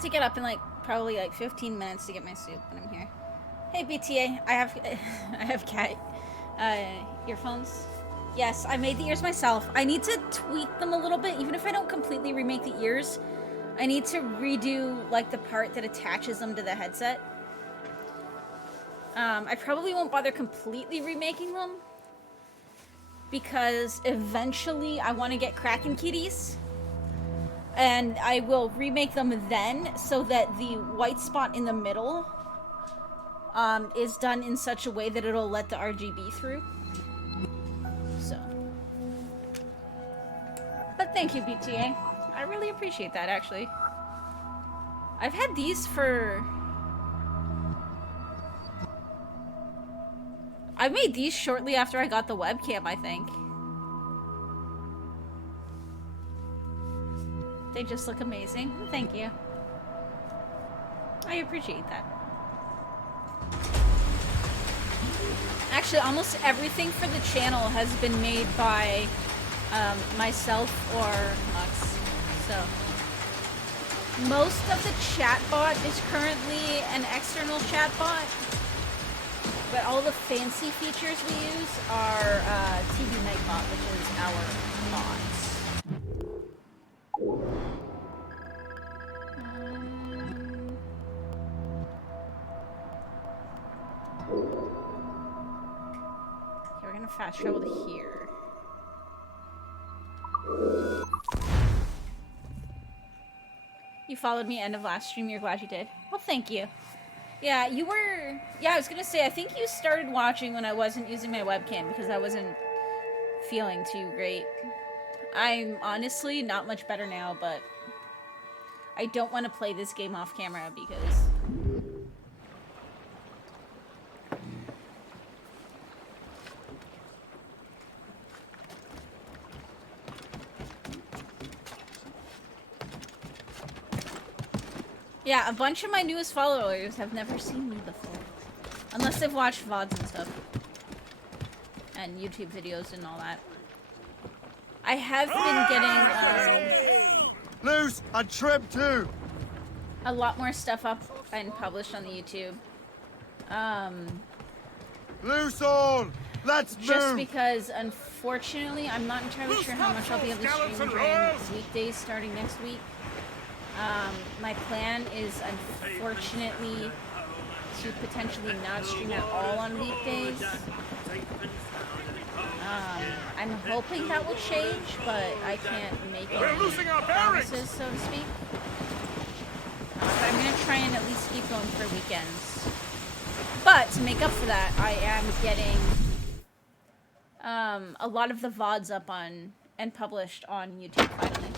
have to get up in like probably like 15 minutes to get my soup when I'm here. Hey BTA, I have cat earphones. Yes, I made the ears myself. I need to tweak them a little bit, even if I don't completely remake the ears. I need to redo like the part that attaches them to the headset. I probably won't bother completely remaking them because eventually I want to get Kraken kitties. And I will remake them then so that the white spot in the middle is done in such a way that it'll let the RGB through. So. But thank you, BTA. I really appreciate that, actually. I've had these for... I made these shortly after I got the webcam, I think. They just look amazing. Thank you. I appreciate that. Actually, almost everything for the channel has been made by myself or Mux. So, most of the chatbot is currently an external chatbot, but all the fancy features we use are TV Nightbot, which is our bots. We're gonna fast travel to here. You followed me end of last stream, you're glad you did. Well, thank you. Yeah, you were... Yeah, I was gonna say, I think you started watching when I wasn't using my webcam because I wasn't feeling too great. I'm honestly not much better now, but I don't want to play this game off camera because... Yeah, a bunch of my newest followers have never seen me before. Unless they've watched VODs and stuff. And YouTube videos and all that. I have been getting, Loose and trim too! a lot more stuff up and published on the YouTube. Loose on! Let's Just move! because, unfortunately, I'm not entirely sure how much I'll be able to stream during weekdays starting next week. My plan is, unfortunately, to potentially not stream at all on weekdays. I'm hoping that will change, but I can't make any promises, so to speak. But I'm going to try and at least keep going for weekends. But, to make up for that, I am getting a lot of the VODs up on and published on YouTube finally.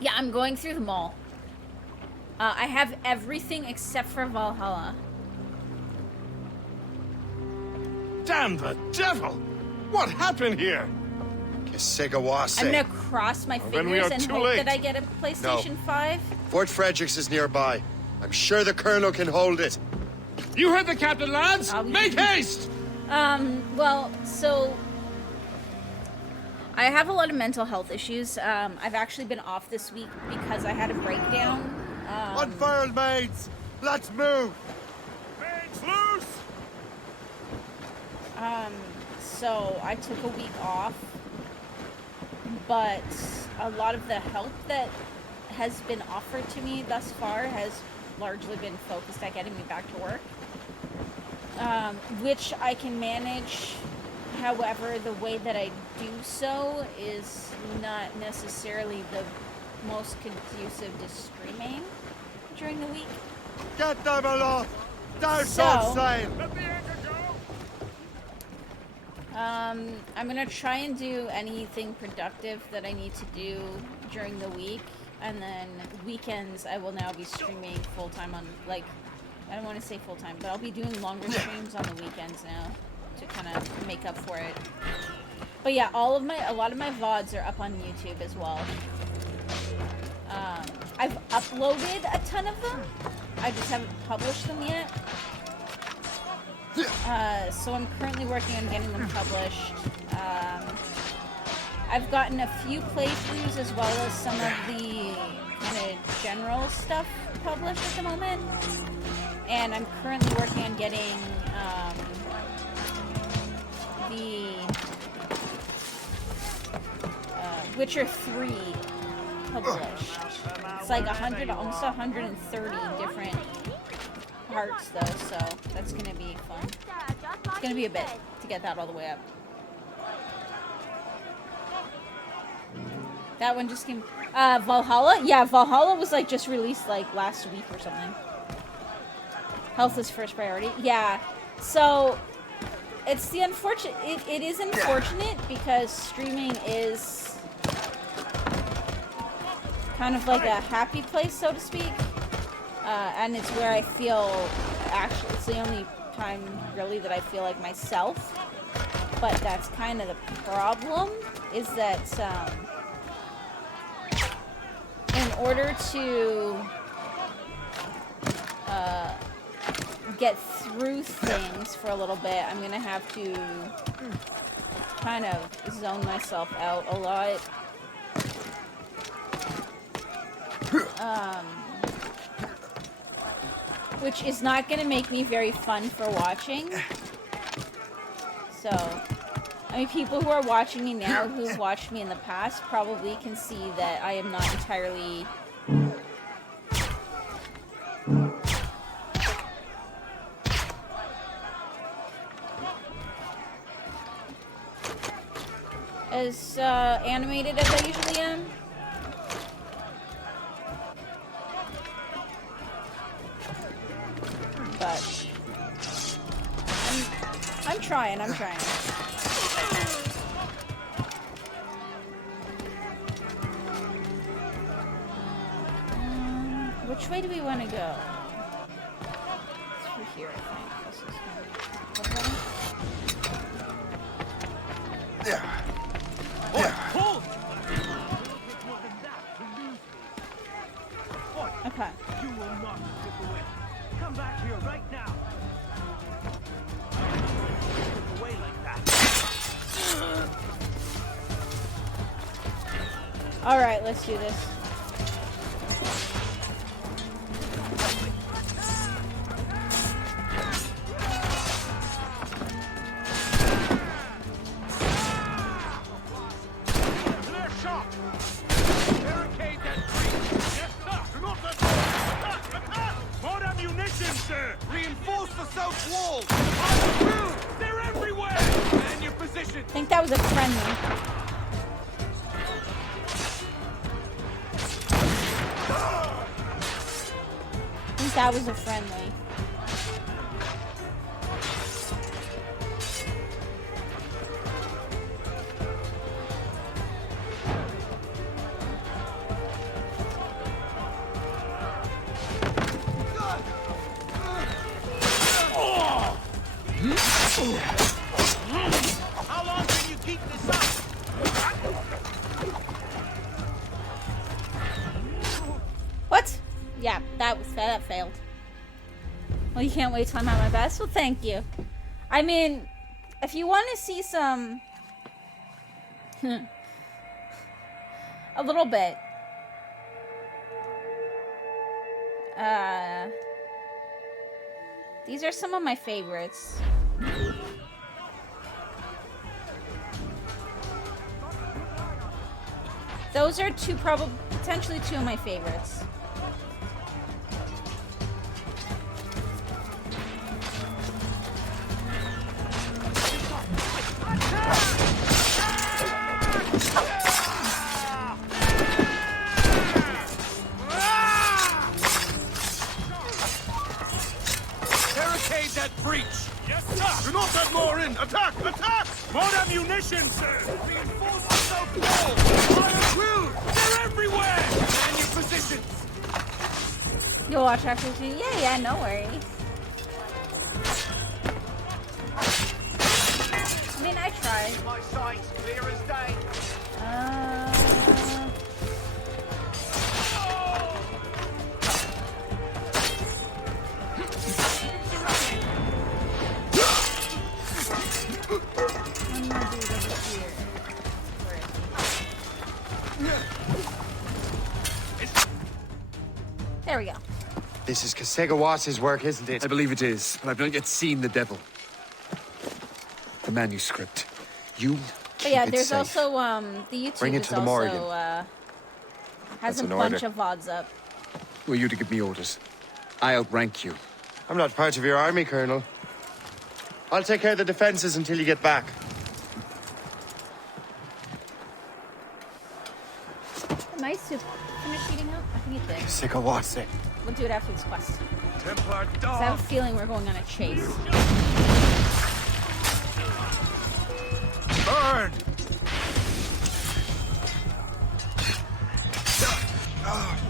Yeah, I'm going through them all. I have everything except for Valhalla. Damn the devil! What happened here? Kisegawase. I'm gonna cross my then we fingers are and too hope late. that I get a PlayStation 5. Fort Fredericks is nearby. I'm sure the Colonel can hold it. You heard the captain, lads! Make haste! Well, so... I have a lot of mental health issues. I've actually been off this week because I had a breakdown. Unfurled, maids! Let's move! Maids, loose! So I took a week off, but a lot of the help that has been offered to me thus far has largely been focused at getting me back to work, which I can manage. However, the way that I do so is not necessarily the most conducive to streaming during the week. Get them aloft! Down So- short sail! Let the anchor go! I'm gonna try and do anything productive that I need to do during the week, and then weekends I will now be streaming full-time on, like, I don't want to say full-time, but I'll be doing longer streams on the weekends now to kind of make up for it. But yeah, a lot of my VODs are up on YouTube as well. I've uploaded a ton of them. I just haven't published them yet. So I'm currently working on getting them published. I've gotten a few playthroughs as well as some of the kind of general stuff published at the moment. And I'm currently working on getting the Witcher 3 published. It's like 100, almost 130 different parts though, so that's gonna be fun. It's gonna be a bit to get that all the way up. That one just came. Valhalla? Yeah, Valhalla was like just released like last week or something. Health is first priority. Yeah. So it's the unfortunate. It is unfortunate because streaming is kind of like a happy place, so to speak, and it's where I feel. Actually, it's the only time really that I feel like myself. But that's kind of the problem. Is that in order to get through things for a little bit, I'm gonna have to kind of zone myself out a lot. Which is not gonna make me very fun for watching. So, I mean, people who are watching me now, who've watched me in the past, probably can see that I am not entirely as animated as I usually am. But I'm trying. Which way do we want to go? Through here, I think. This is gonna be... Yeah. Okay. You will not slip away. Come back here right now. Slip away like that. All right, let's do this. Reinforce the south wall! They're everywhere! Man your position! I think that was a friendly. How long can you keep this up? What? Yeah, that failed. Well, you can't wait till I'm at my best? Well, thank you. I mean, if you want to see some... a little bit. These are some of my favorites. Those are potentially two of my favorites. Barricade that breach! Yes, sir! Do not let more in! Attack! Attack! More ammunition, sir! Reinforce the south wall! Fire will! They're everywhere! Man your positions! You'll watch after 2? Yeah, no worries. I mean, I tried. My sight's clear as day. One more dude over here. Where is he? There we go. This is Kasegawase's work, isn't it? I believe it is, but I've not yet seen the devil. The manuscript. You But yeah, it there's safe. also the YouTube Bring it is to the also Morgan. has a an bunch order. of VODs up. were you to give me orders, I outrank you. I'm not part of your army, Colonel. I'll take care of the defenses until you get back. The mice soup finished eating up? I think it did. Kasekawase. We'll do it after this quest. Templar 'Cause I dog. have a feeling we're going on a chase. Burn!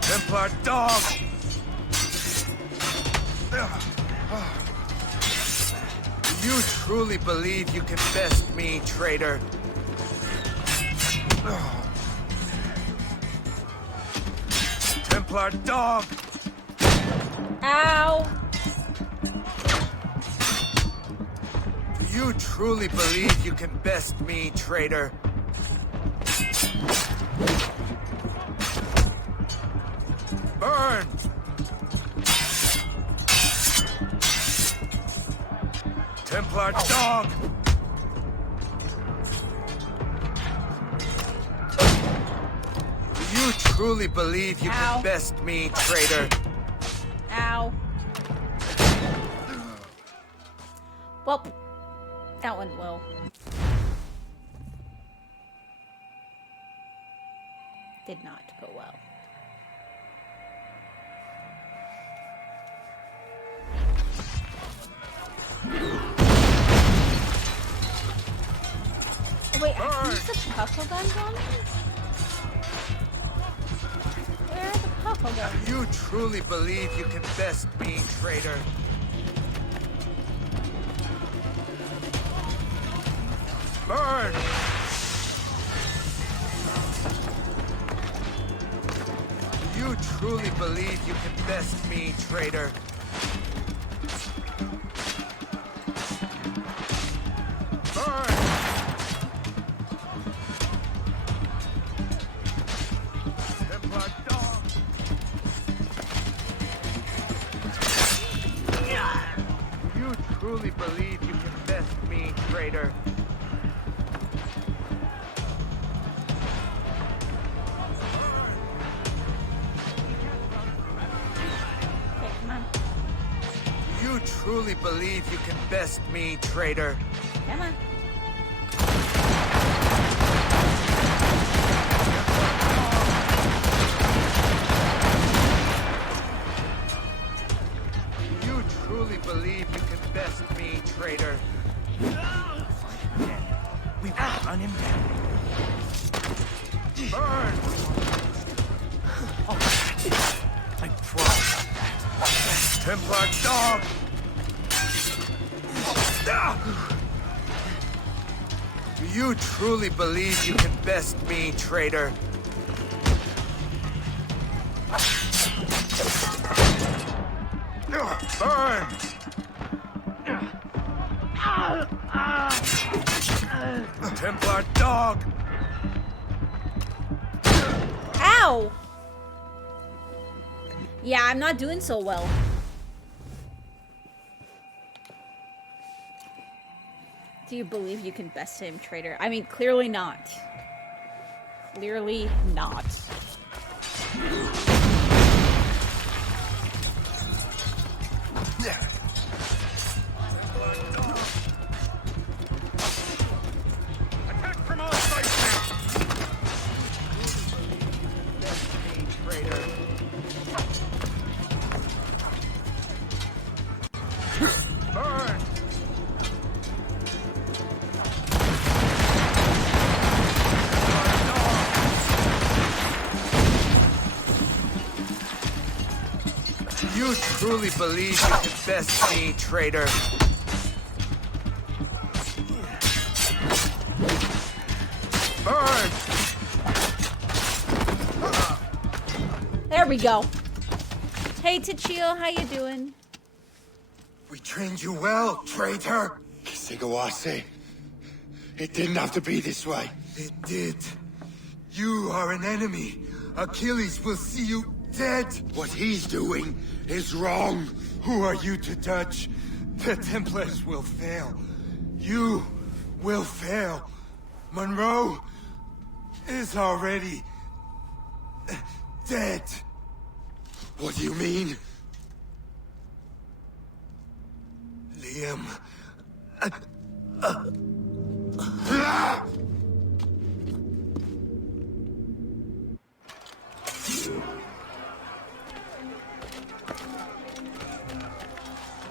Templar dog! Do you truly believe you can best me, traitor? Templar dog! Ow! Do you truly believe you can best me, traitor? Burn! Templar dog! Do you truly believe you Ow. can best me, traitor? Ow. Well, that went well. Did not go well. Oh, wait, I used the puffle guns on me? Where are the puffle guns? Do you truly believe you can best me, traitor? Burn! Do you truly believe you can best me, traitor? Burn! Templar dog! Do you truly believe you can best me, traitor? Okay, come on. Do you truly believe you can best me, traitor? Come on. Do you truly believe you can best me, traitor? We will run him down. Burn! I promise. Templar dog! Do you truly believe you can best me, traitor? Burn! Templar dog! Ow! Yeah, I'm not doing so well. Do you believe you can best him, traitor? I mean, clearly not. Clearly not. Attack from all sides now! Traitor. Burn! Do you truly believe you can best me, traitor? Burn! There we go. Hey, Tachio, how you doing? We trained you well, traitor. Kasekawase. It didn't have to be this way. It did. You are an enemy. Achilles will see you dead. What he's doing is wrong. Who are you to judge? The Templars will fail. You will fail. Monroe is already dead. What do you mean? Liam.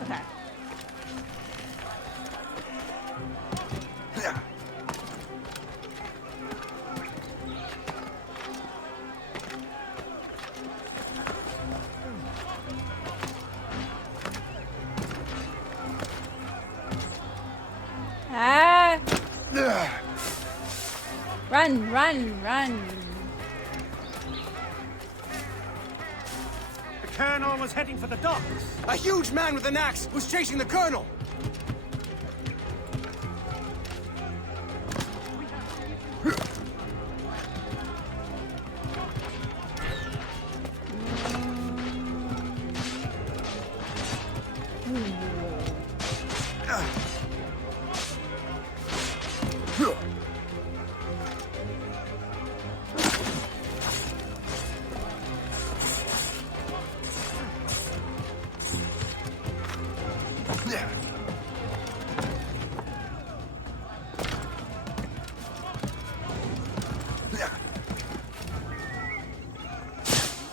Okay. Ah! Run, run, run. The Colonel was heading for the docks. A huge man with an axe was chasing the Colonel!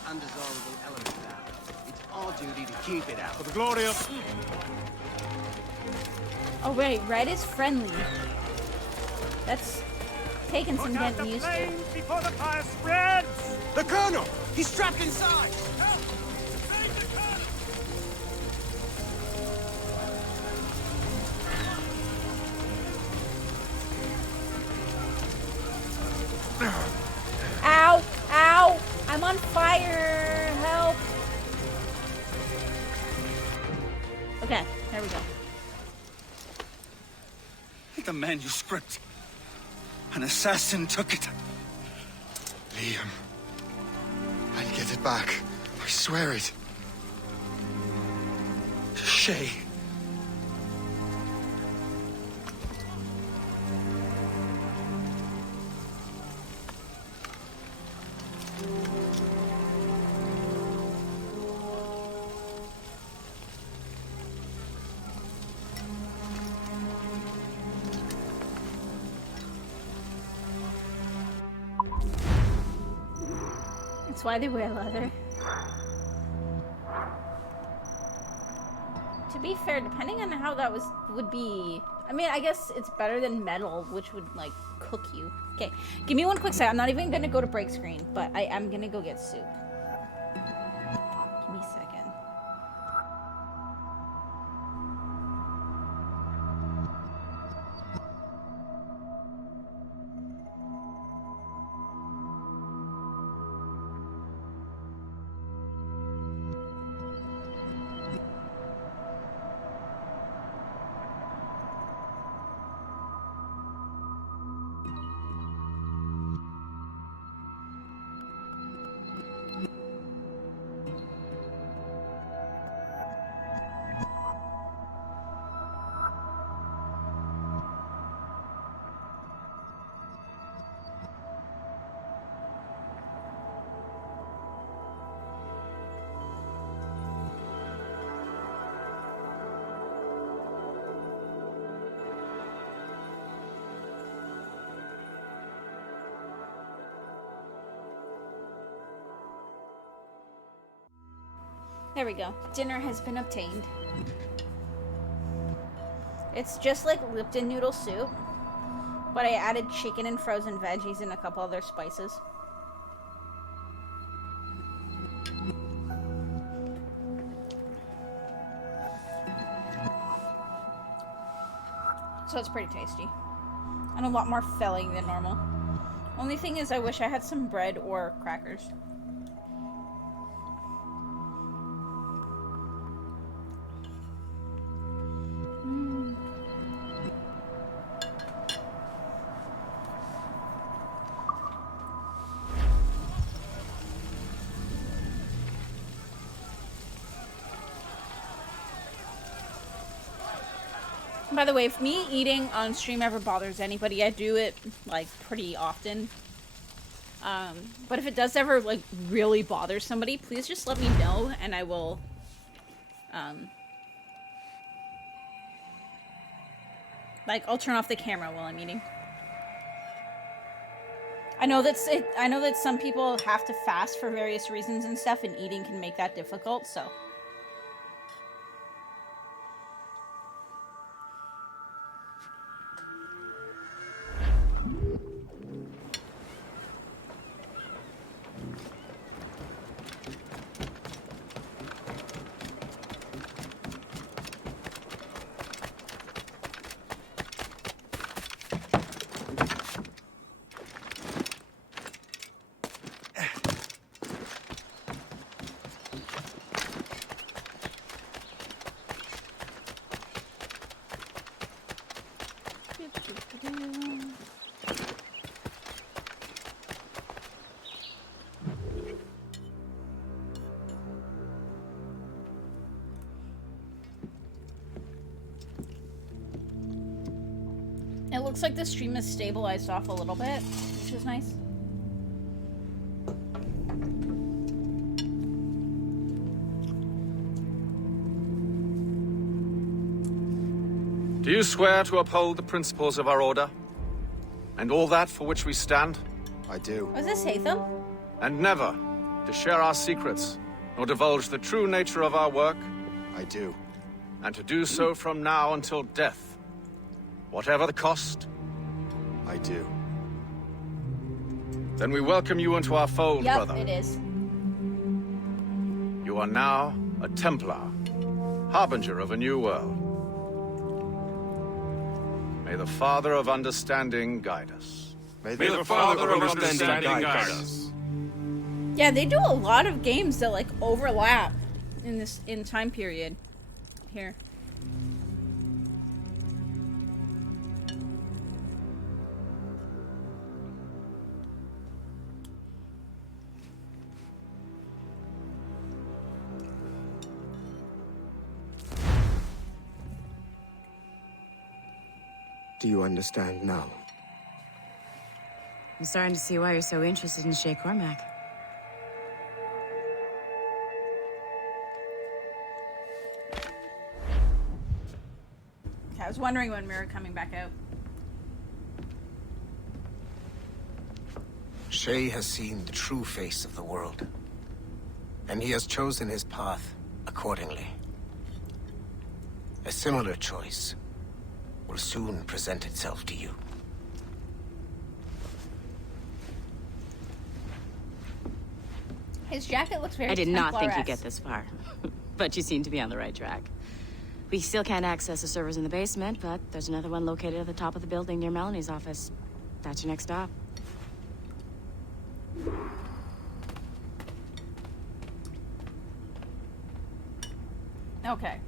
Undesirable element out. It's our duty to keep it out. For the glory of... Oh wait, red is friendly. That's taking some Put out getting the used to. flames before the fire spreads! The Colonel! He's trapped inside! Help! Save the Colonel! Ow! Ow! I'm on fire! Help! Okay, there we go. The manuscript. An assassin took it. Liam. I'll get it back. I swear it. Shay. That's why they wear leather. To be fair, depending on how that would be... I mean, I guess it's better than metal, which would, like, cook you. Okay, give me one quick sec. I'm not even gonna go to break screen, but I am gonna go get soup. Give me a second. There we go. Dinner has been obtained. It's just like Lipton noodle soup, but I added chicken and frozen veggies and a couple other spices. So it's pretty tasty. And a lot more filling than normal. Only thing is I wish I had some bread or crackers. By the way, if me eating on stream ever bothers anybody, I do it like pretty often. But if it does ever like really bother somebody, please just let me know and I will like I'll turn off the camera while I'm eating. I know that some people have to fast for various reasons and stuff, and eating can make that difficult, so. It looks like the stream is stabilized off a little bit, which is nice. Do you swear to uphold the principles of our order? And all that for which we stand? I do. Was this Hatham? And never to share our secrets, nor divulge the true nature of our work? I do. And to do so from now until death, whatever the cost? I do. Then we welcome you into our fold, Yep, brother. it is. You are now a Templar, harbinger of a new world. May the Father of Understanding guide us. May the Father of Understanding guide us. Yeah, they do a lot of games that like overlap in time period here. Do you understand now? I'm starting to see why you're so interested in Shay Cormac. Okay, I was wondering when we were coming back out. Shay has seen the true face of the world, and he has chosen his path accordingly. A similar choice will soon present itself to you. His jacket looks very I did not think you'd Templar-esque. get this far, but you seem to be on the right track. We still can't access the servers in the basement, but there's another one located at the top of the building near Melanie's office. That's your next stop. Okay.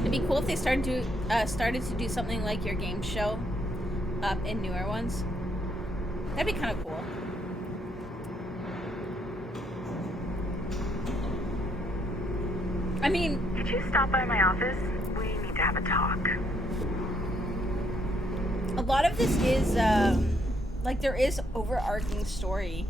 It'd be cool if they started to do something like your game show up in newer ones. That'd be kind of cool. I mean, could you stop by my office? We need to have a talk. a lot of this is like there is overarching story.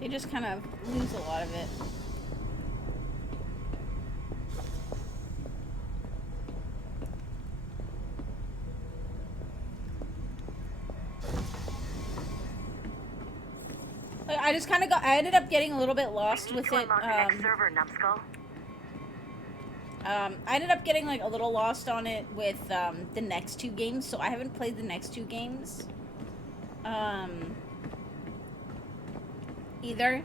They just kind of lose a lot of it. Like, I just kind of I ended up getting a little bit lost with it. Server, Numbskull. I ended up getting like a little lost on it with the next two games, so I haven't played the next two games. either.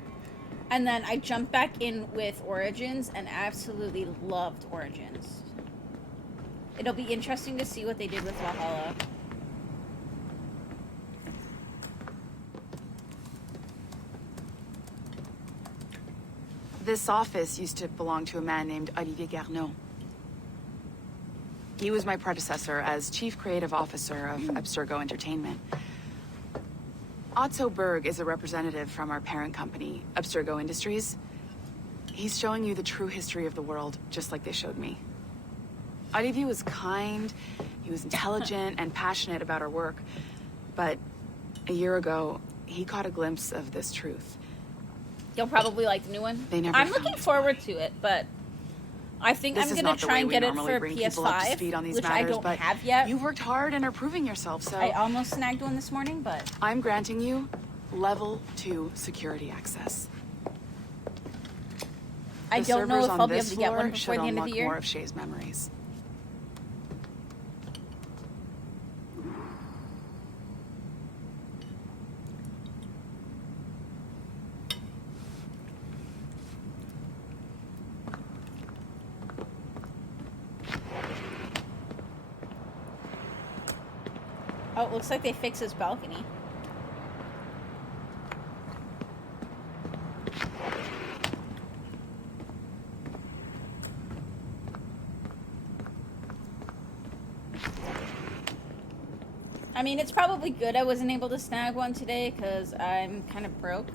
And then I jumped back in with Origins and absolutely loved Origins. It'll be interesting to see what they did with Valhalla. This office used to belong to a man named Olivier Garneau. He was my predecessor as Chief Creative Officer of Abstergo Entertainment. Otto Berg is a representative from our parent company, Abstergo Industries. He's showing you the true history of the world, just like they showed me. Olivier was kind, he was intelligent and passionate about our work, but a year ago, he caught a glimpse of this truth. You'll probably like the new one. They never I'm found looking its forward body. to it, but I think This I'm is gonna not the try way and we get it normally for bring people up to PS5, speed on these which I matters, don't but have yet. You've worked hard and are proving yourself, so I almost snagged one this morning, but I'm granting you level 2 security access. I The don't know servers if on I'll be able this to get one floor before should the end of unlock the year. more of Shay's memories. Oh, it looks like they fixed his balcony. I mean, it's probably good I wasn't able to snag one today because I'm kind of broke,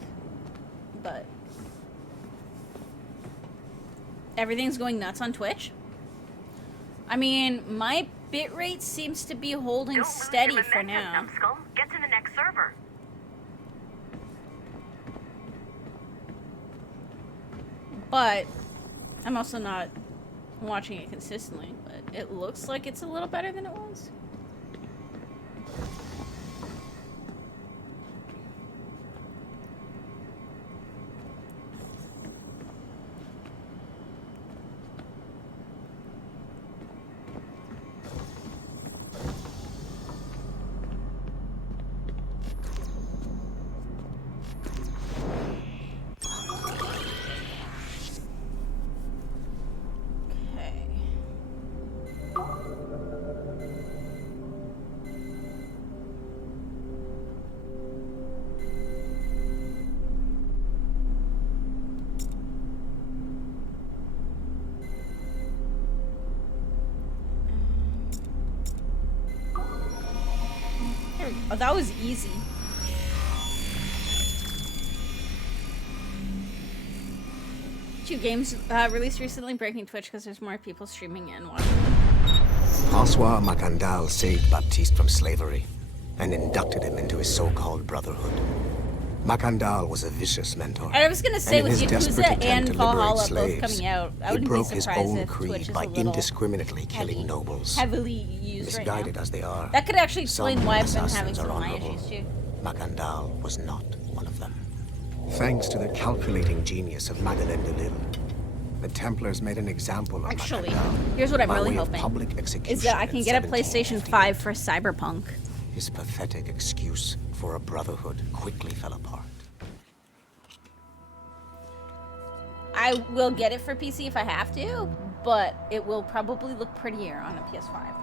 but everything's going nuts on Twitch. I mean, my bitrate seems to be holding steady for now. Numbskull. Get to the next server. But I'm also not watching it consistently, but it looks like it's a little better than it was. Oh, that was easy. Two games released recently, breaking Twitch because there's more people streaming and watching. François Macandal saved Baptiste from slavery and inducted him into his so-called brotherhood. Macandal was a vicious mentor. I was gonna say, and in with his desperate Yakuza attempt and to liberate Valhalla both slaves, coming out, I he wouldn't be broke his surprised own if Twitch creed is by a little indiscriminately killing nobles. heavily used right Misguided now. as they are, That could actually explain some why I've been assassins having some are of my honorable. issues too. Macandal was not one of them. Thanks to the calculating genius of Madeleine de Lille, the Templars made an example of Actually, Macandal here's what I'm by really way of hoping, public execution is that I can in get a PlayStation 1758. 5 for Cyberpunk. His pathetic excuse for a brotherhood quickly fell apart. I will get it for PC if I have to, but it will probably look prettier on a PS5.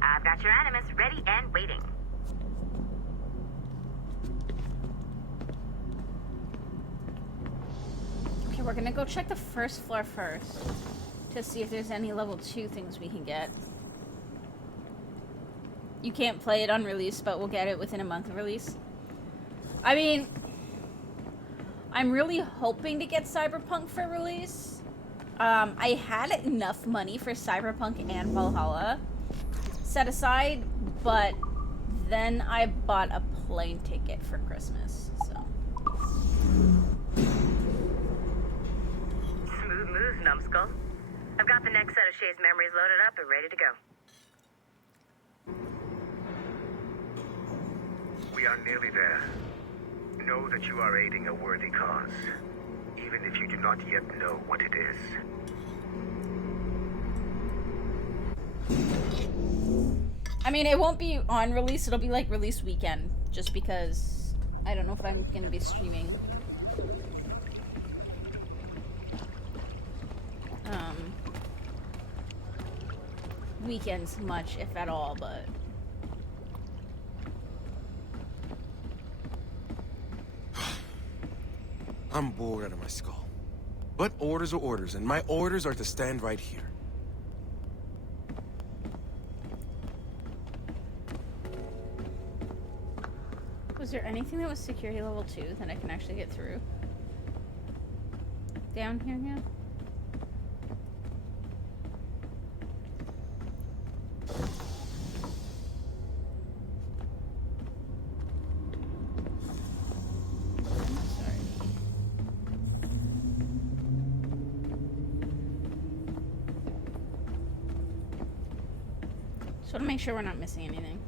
I've got your Animus ready and waiting. Okay, we're gonna go check the first floor first to see if there's any level 2 things we can get. You can't play it on release, but we'll get it within a month of release. I mean, I'm really hoping to get Cyberpunk for release. I had enough money for Cyberpunk and Valhalla set aside, but then I bought a plane ticket for Christmas, so. Smooth moves, Numbskull. I've got the next set of Shay's memories loaded up and ready to go. We are nearly there. Know that you are aiding a worthy cause, even if you do not yet know what it is. I mean, it won't be on release, it'll be like release weekend, just because I don't know if I'm gonna be streaming. Weekends much, if at all, but... I'm bored out of my skull. But orders are orders, and my orders are to stand right here. Was there anything that was security level 2 that I can actually get through? Down here now? Just want to make sure we're not missing anything.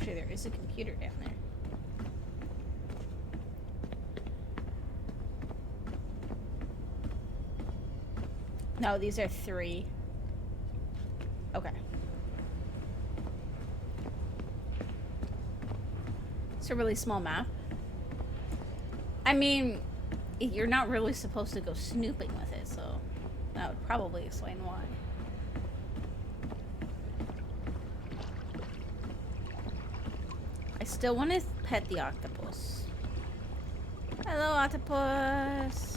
Actually, there is a computer down there. No, these are 3. Okay. It's a really small map. I mean, you're not really supposed to go snooping with it, so that would probably explain why. I still want to pet the octopus. Hello, octopus.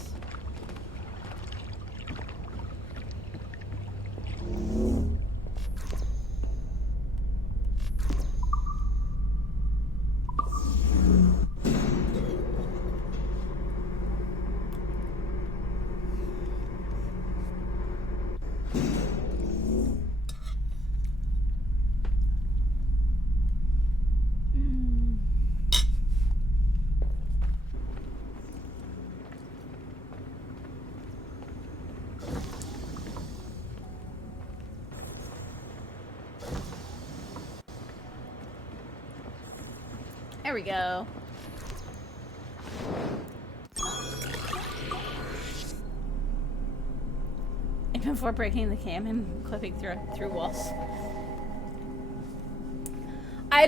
There we go. And before breaking the cam and clipping through walls. I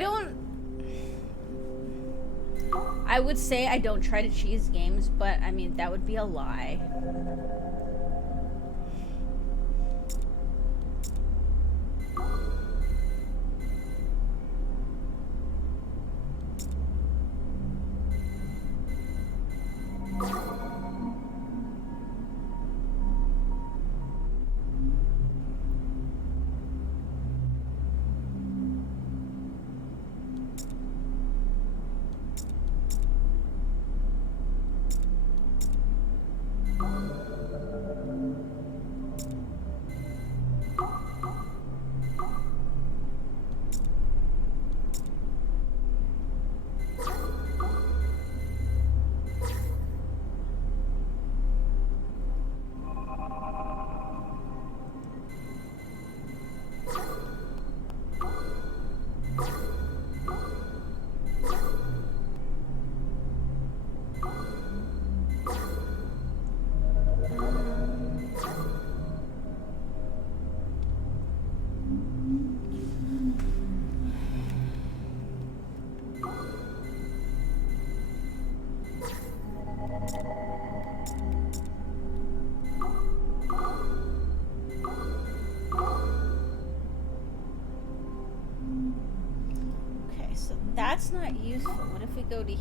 would say I don't try to cheese games, but I mean, that would be a lie. That's not useful. What if we go to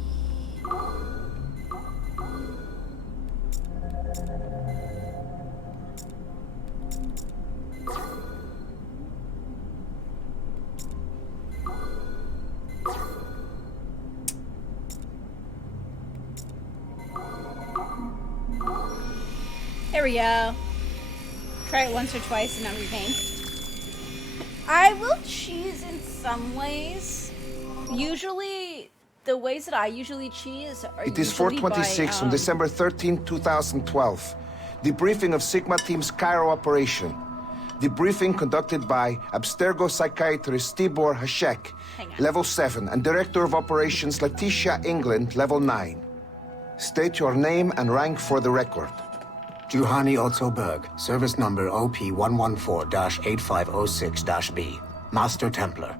There we go. Try it once or twice and not repaint. I will cheese in some ways. Usually, the ways that I usually cheese are It is 4:26 on December 13, 2012. Debriefing of Sigma Team's Cairo operation. Debriefing conducted by Abstergo psychiatrist Tibor Hashek, level 7, and Director of Operations Letitia England, level 9. State your name and rank for the record. Juhani Otto Berg, service number OP-114-8506-B, Master Templar.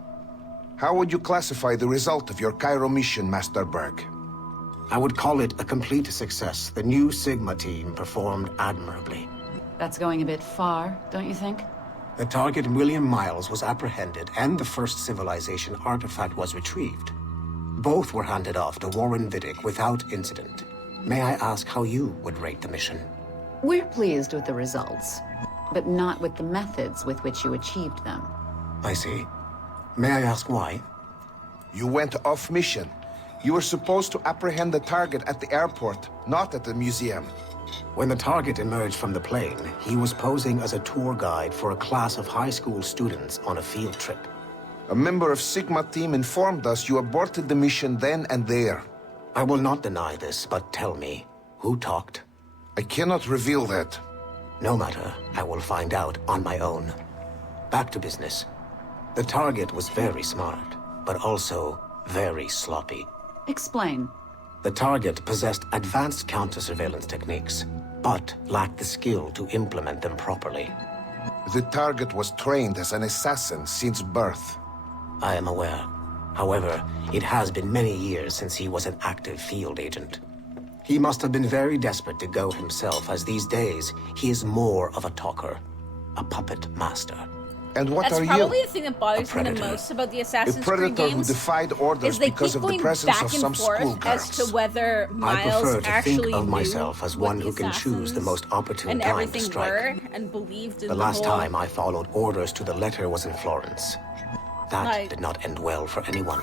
How would you classify the result of your Cairo mission, Master Berg? I would call it a complete success. The new Sigma team performed admirably. That's going a bit far, don't you think? The target, William Miles, was apprehended and the first civilization artifact was retrieved. Both were handed off to Warren Vidic without incident. May I ask how you would rate the mission? We're pleased with the results, but not with the methods with which you achieved them. I see. May I ask why? You went off mission. You were supposed to apprehend the target at the airport, not at the museum. When the target emerged from the plane, he was posing as a tour guide for a class of high school students on a field trip. A member of Sigma team informed us you aborted the mission then and there. I will not deny this, but tell me, who talked? I cannot reveal that. No matter, I will find out on my own. Back to business. The target was very smart, but also very sloppy. Explain. The target possessed advanced counter-surveillance techniques, but lacked the skill to implement them properly. The target was trained as an assassin since birth. I am aware. However, it has been many years since he was an active field agent. He must have been very desperate to go himself, as these days, he is more of a talker, a puppet master. And what That's are probably you? the thing that bothers me the most about the Assassin's Creed predator games. who defied orders is they because keep of the going presence back of and some forth schoolgirls. as to whether I Miles prefer to actually think of knew myself as what one the who can choose the most opportune and time to everything strike. were and believed in The last whole, time I followed orders to the letter was in Florence. That Like- did not end well for anyone.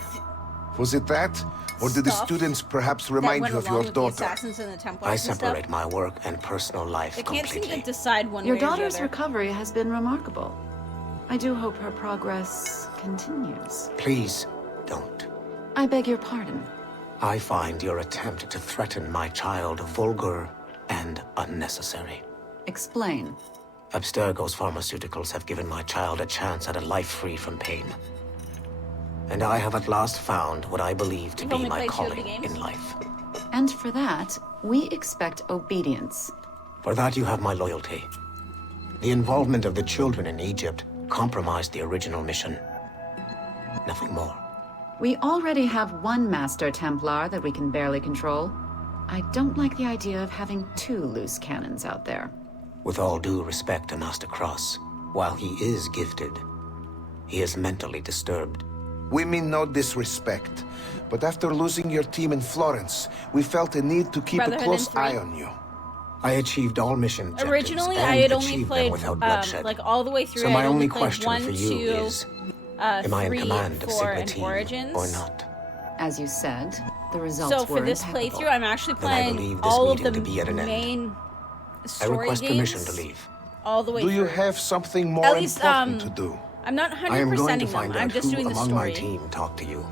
Was it that? Or did the Stuff students perhaps that remind went you of along your with the daughter? Assassins and the Templars I and stuff. separate my work and personal life They can't seem completely. to decide one Your way or the daughter's other. recovery has been remarkable. I do hope her progress continues. Please, don't. I beg your pardon. I find your attempt to threaten my child vulgar and unnecessary. Explain. Abstergo's pharmaceuticals have given my child a chance at a life free from pain. And I have at last found what I believe to You've be only my played 2 of the calling games? in life. And for that, we expect obedience. For that you have my loyalty. The involvement of the children in Egypt compromised the original mission. Nothing more. We already have one Master Templar that we can barely control. I don't like the idea of having 2 loose cannons out there. With all due respect to Master Cross, while he is gifted, he is mentally disturbed. We mean no disrespect, but after losing your team in Florence, we felt a need to keep a Brotherhood close in 3. eye on you. I achieved all mission objectives Originally, and I had only achieved them played without bloodshed. like all the way through. So I my had only played question 1, for you 2, is, am I in 3, command of 4, Sigma and Team Origins. or not? As you said, the results So were for this impeccable. playthrough, I'm actually Then I playing believe this all of the meeting to be at an end. main I story request games. permission to leave. All the way Do you through. have something more At least, important to do? I'm not I am going to 100%ing find them. I'm out just who doing the among my story. team talked to you.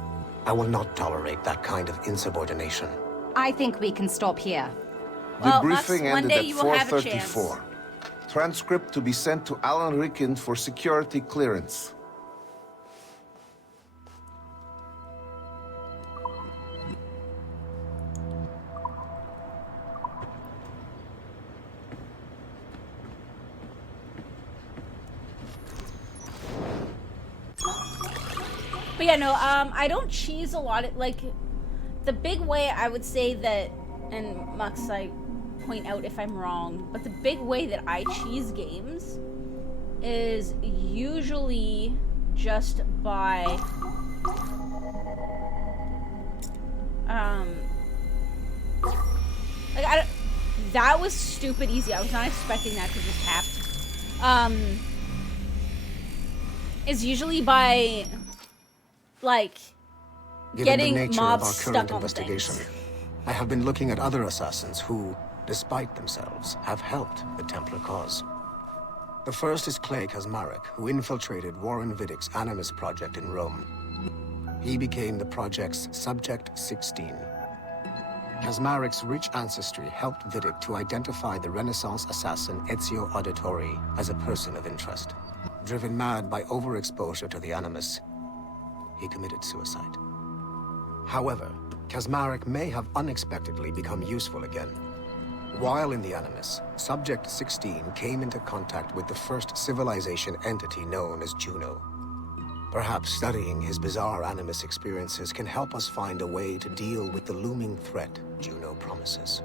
I will not tolerate that kind of insubordination. I think we can stop here. The Well, briefing Max, one ended day at you will have a chance. 4:34. Transcript to be sent to Alan Ricken for security clearance. But yeah, no, I don't cheese a lot. Like, the big way I would say that, and Mux, I point out if I'm wrong, but the big way that I cheese games is usually just by, like, that was stupid easy. I was not expecting that to just happen. Is usually by, like, Given getting the nature mobs of our stuck current on investigation, things. I have been looking at other assassins who, despite themselves, have helped the Templar cause. The first is Clay Kazmarek, who infiltrated Warren Vidic's Animus project in Rome. He became the project's Subject 16. Kazmarek's rich ancestry helped Vidic to identify the Renaissance assassin Ezio Auditore as a person of interest. Driven mad by overexposure to the Animus, he committed suicide. However, Kazmarek may have unexpectedly become useful again. While in the Animus, Subject 16 came into contact with the first civilization entity known as Juno. Perhaps studying his bizarre Animus experiences can help us find a way to deal with the looming threat Juno promises.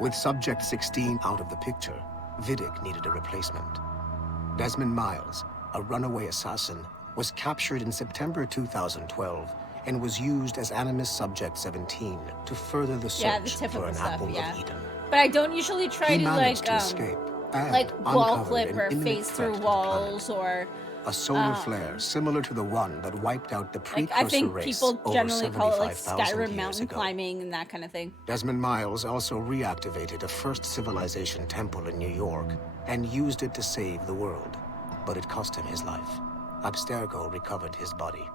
With Subject 16 out of the picture, Vidic needed a replacement. Desmond Miles, a runaway assassin, was captured in September 2012 and was used as Animus Subject 17 to further the search for an apple of Eden. But I don't usually try He to managed to escape and wall uncovered clip an or imminent phase threat through to the walls or a solar flare similar to the one that wiped out the precursor I think race people over generally call it like 75,000 Skyrim years mountain ago. climbing and that kind of thing. Desmond Miles also reactivated a first civilization temple in New York and used it to save the world, but it cost him his life. Abstergo recovered his body.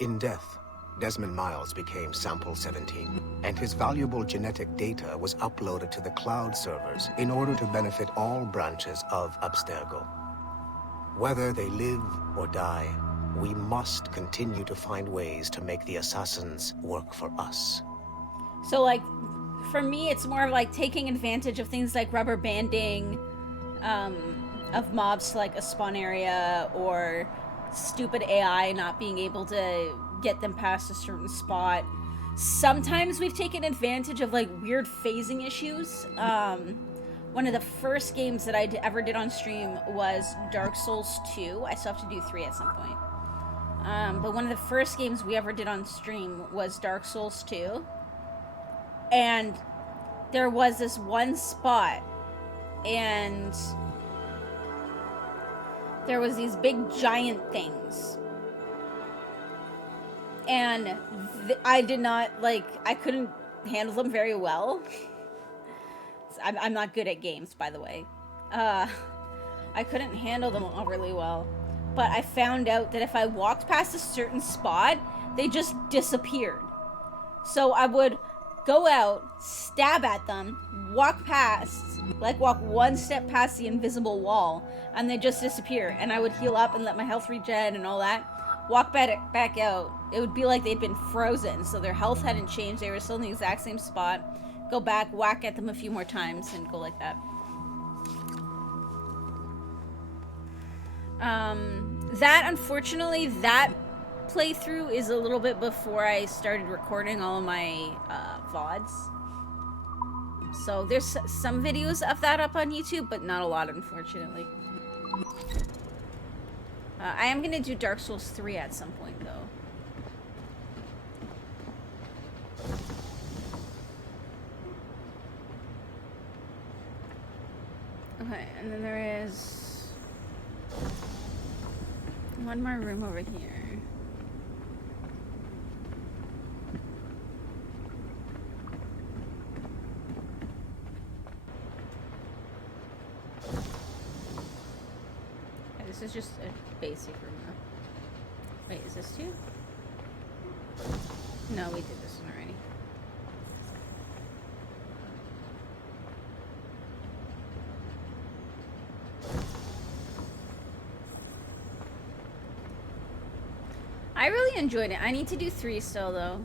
In death, Desmond Miles became Sample 17, and his valuable genetic data was uploaded to the cloud servers in order to benefit all branches of Abstergo. Whether they live or die, we must continue to find ways to make the assassins work for us. So like, for me, it's more of like taking advantage of things like rubber banding, of mobs to like a spawn area, or stupid AI not being able to get them past a certain spot. Sometimes we've taken advantage of like weird phasing issues. One of the first games that I ever did on stream was Dark Souls 2. I still have to do 3 at some point. But one of the first games we ever did on stream was Dark Souls 2. And there was this one spot, and there was these big giant things. And I did not, I couldn't handle them very well. I'm not good at games, by the way. I couldn't handle them all really well. But I found out that if I walked past a certain spot, they just disappeared. So I would go out, stab at them, walk one step past the invisible wall, and they just disappear. And I would heal up and let my health regen and all that. Walk back out. It would be like they'd been frozen, so their health hadn't changed. They were still in the exact same spot. Go back, whack at them a few more times, and go like that. Unfortunately, that playthrough is a little bit before I started recording all of my VODs. So there's some videos of that up on YouTube, but not a lot, unfortunately. I am gonna do Dark Souls 3 at some point, though. Okay, and then there is one more room over here. Okay, this is just a basic room though. Wait, is this too? No, we did this one already. I really enjoyed it. I need to do 3 still, though.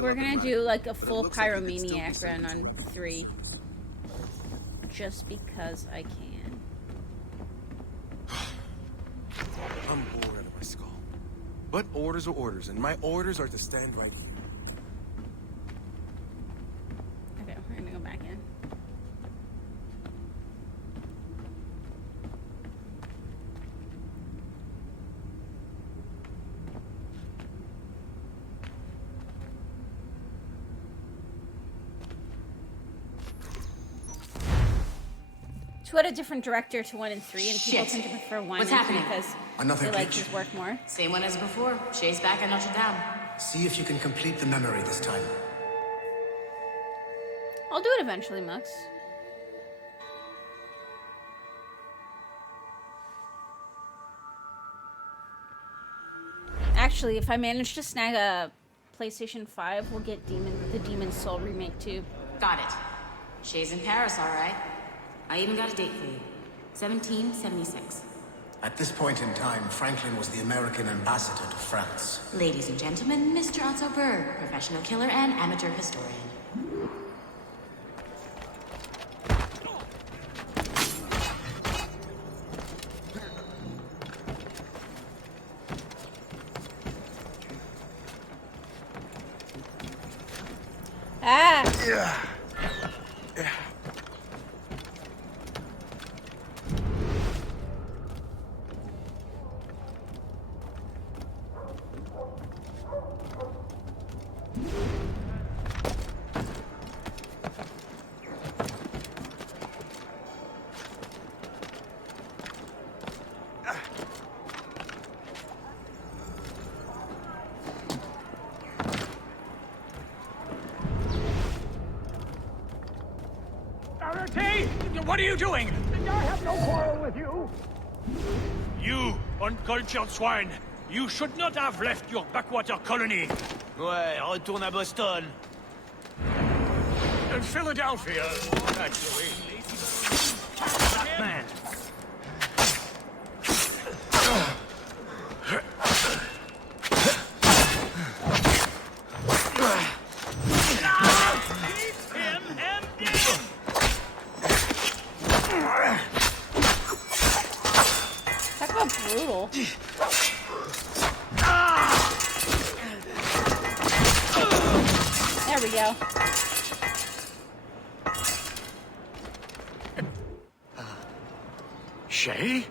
We're gonna do like a full Pyromaniac run on 3. Just because I can. I'm bored out of my skull. But orders are orders, and my orders are to stand right here. Okay, we're gonna go back in. To add a different director to 1 and 3, and people tend to prefer 1 What's and happening? because Another they like glitch. his work more. Same one as before. Shay's back at Notre Dame. See if you can complete the memory this time. I'll do it eventually, Mux. Actually, if I manage to snag a PlayStation 5, we'll get the Demon's Soul remake too. Got it. Shay's in Paris, all right. I even got a date for you. 1776. At this point in time, Franklin was the American ambassador to France. Ladies and gentlemen, Mr. Otto Berg, professional killer and amateur historian. Ah! Yeah. What are you doing? I have no quarrel with you. You, uncultured swine. You should not have left your backwater colony. Ouais, retourne à Boston. In Philadelphia, actually. Man. Brutal. There we go. Shay?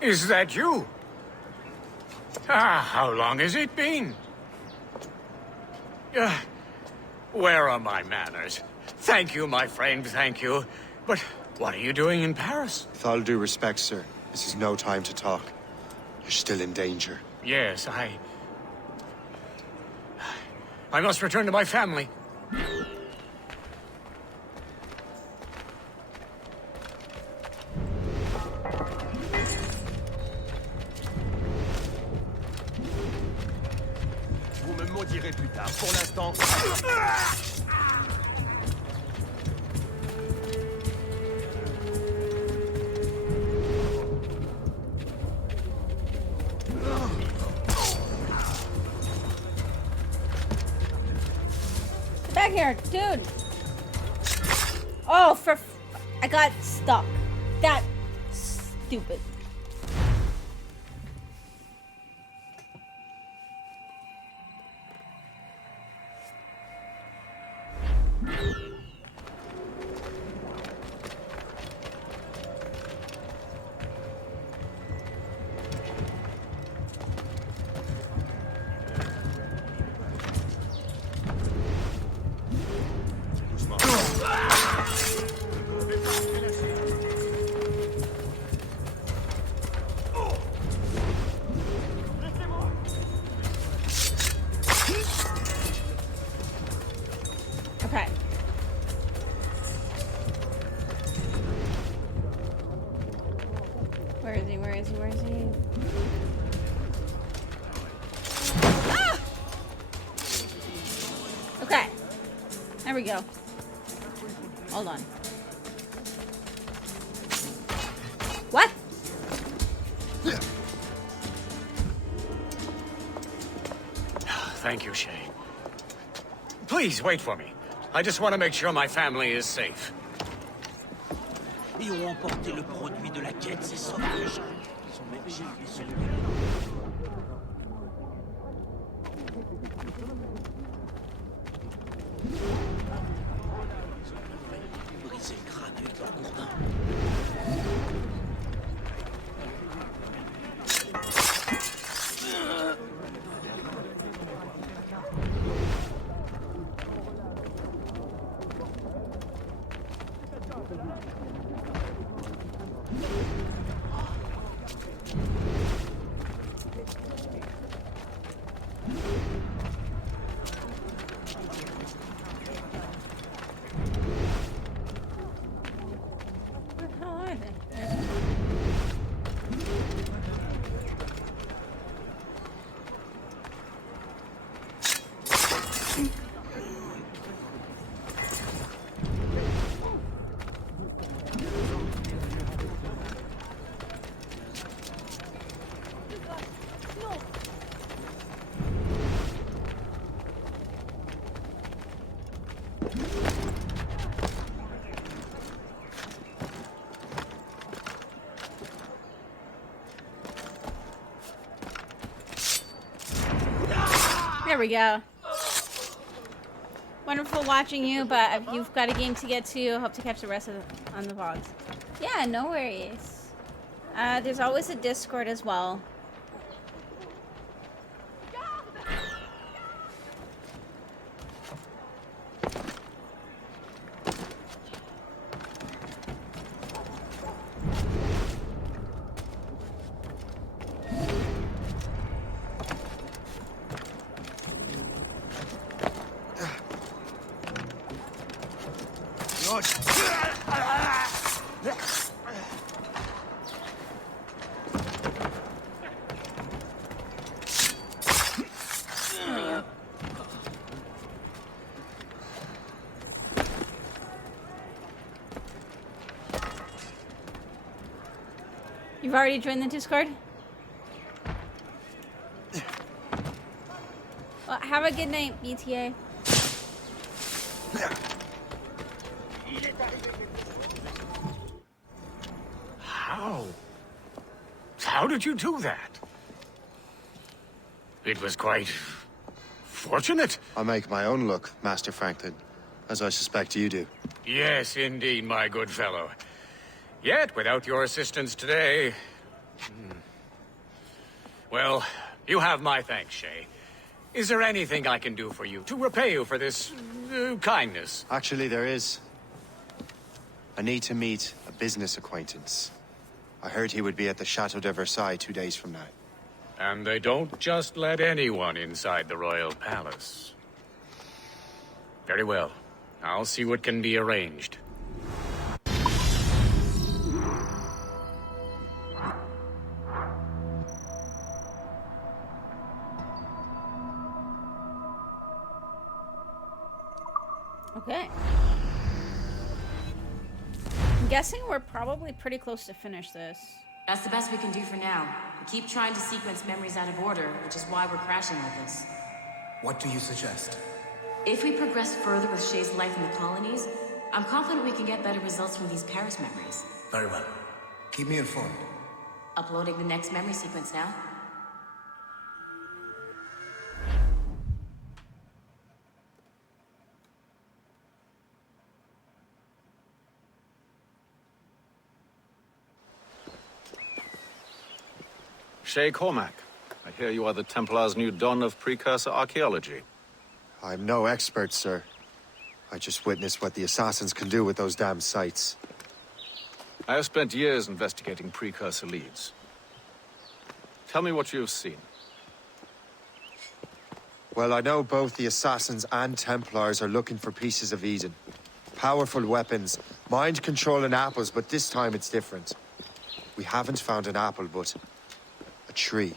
Is that you? How long has it been? Where are my manners? Thank you, my friend, thank you. But what are you doing in Paris? With all due respect, sir, this is no time to talk. You're still in danger. Yes, I must return to my family. Vous me maudirez plus tard. Pour l'instant... Back here, dude. Oh, I got stuck. That stupid. Okay. Where is he? Where is he? Where is he? Ah! Okay. There we go. Hold on. What? Thank you, Shay. Please, wait for me. I just want to make sure my family is safe. Ils ont emporté le produit de la quête, ces sauvages. Ils sont même chargés sur le... Briser le crâne avec leur gourdin. There we go. Wonderful watching you, but you've got a game to get to. Hope to catch the rest of on the vlogs. Yeah, no worries. There's always a Discord as well. You've already joined the Discord? Well, have a good night, BTA. How did you do that? It was quite fortunate. I make my own luck, Master Franklin, as I suspect you do. Yes, indeed, my good fellow. Yet, without your assistance today... Well, you have my thanks, Shay. Is there anything I can do for you to repay you for this kindness? Actually, there is. I need to meet a business acquaintance. I heard he would be at the Chateau de Versailles 2 days from now. And they don't just let anyone inside the royal palace. Very well. I'll see what can be arranged. Okay. I'm guessing we're probably pretty close to finish this. That's the best we can do for now. We keep trying to sequence memories out of order, which is why we're crashing like this. What do you suggest? If we progress further with Shay's life in the colonies, I'm confident we can get better results from these Paris memories. Very well. Keep me informed. Uploading the next memory sequence now. Shay Cormac, I hear you are the Templar's new don of precursor archaeology. I'm no expert, sir. I just witnessed what the assassins can do with those damn sites. I have spent years investigating precursor leads. Tell me what you have seen. Well, I know both the assassins and Templars are looking for pieces of Eden. Powerful weapons, mind-controlling apples, but this time it's different. We haven't found an apple, but a tree.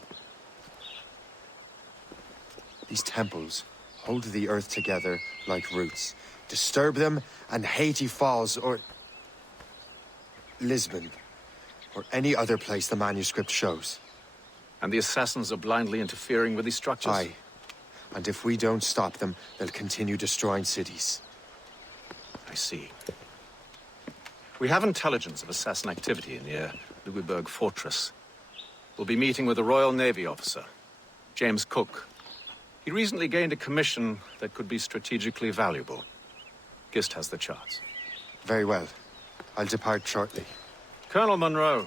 These temples hold the earth together like roots. Disturb them, and Haiti falls, or Lisbon, or any other place the manuscript shows. And the assassins are blindly interfering with these structures? Aye. And if we don't stop them, they'll continue destroying cities. I see. We have intelligence of assassin activity near Louisburg Fortress. We'll be meeting with a Royal Navy officer, James Cook. He recently gained a commission that could be strategically valuable. Gist has the charts. Very well. I'll depart shortly. Colonel Monroe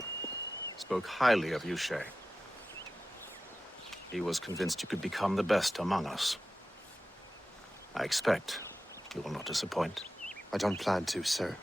spoke highly of you, Shay. He was convinced you could become the best among us. I expect you will not disappoint. I don't plan to, sir.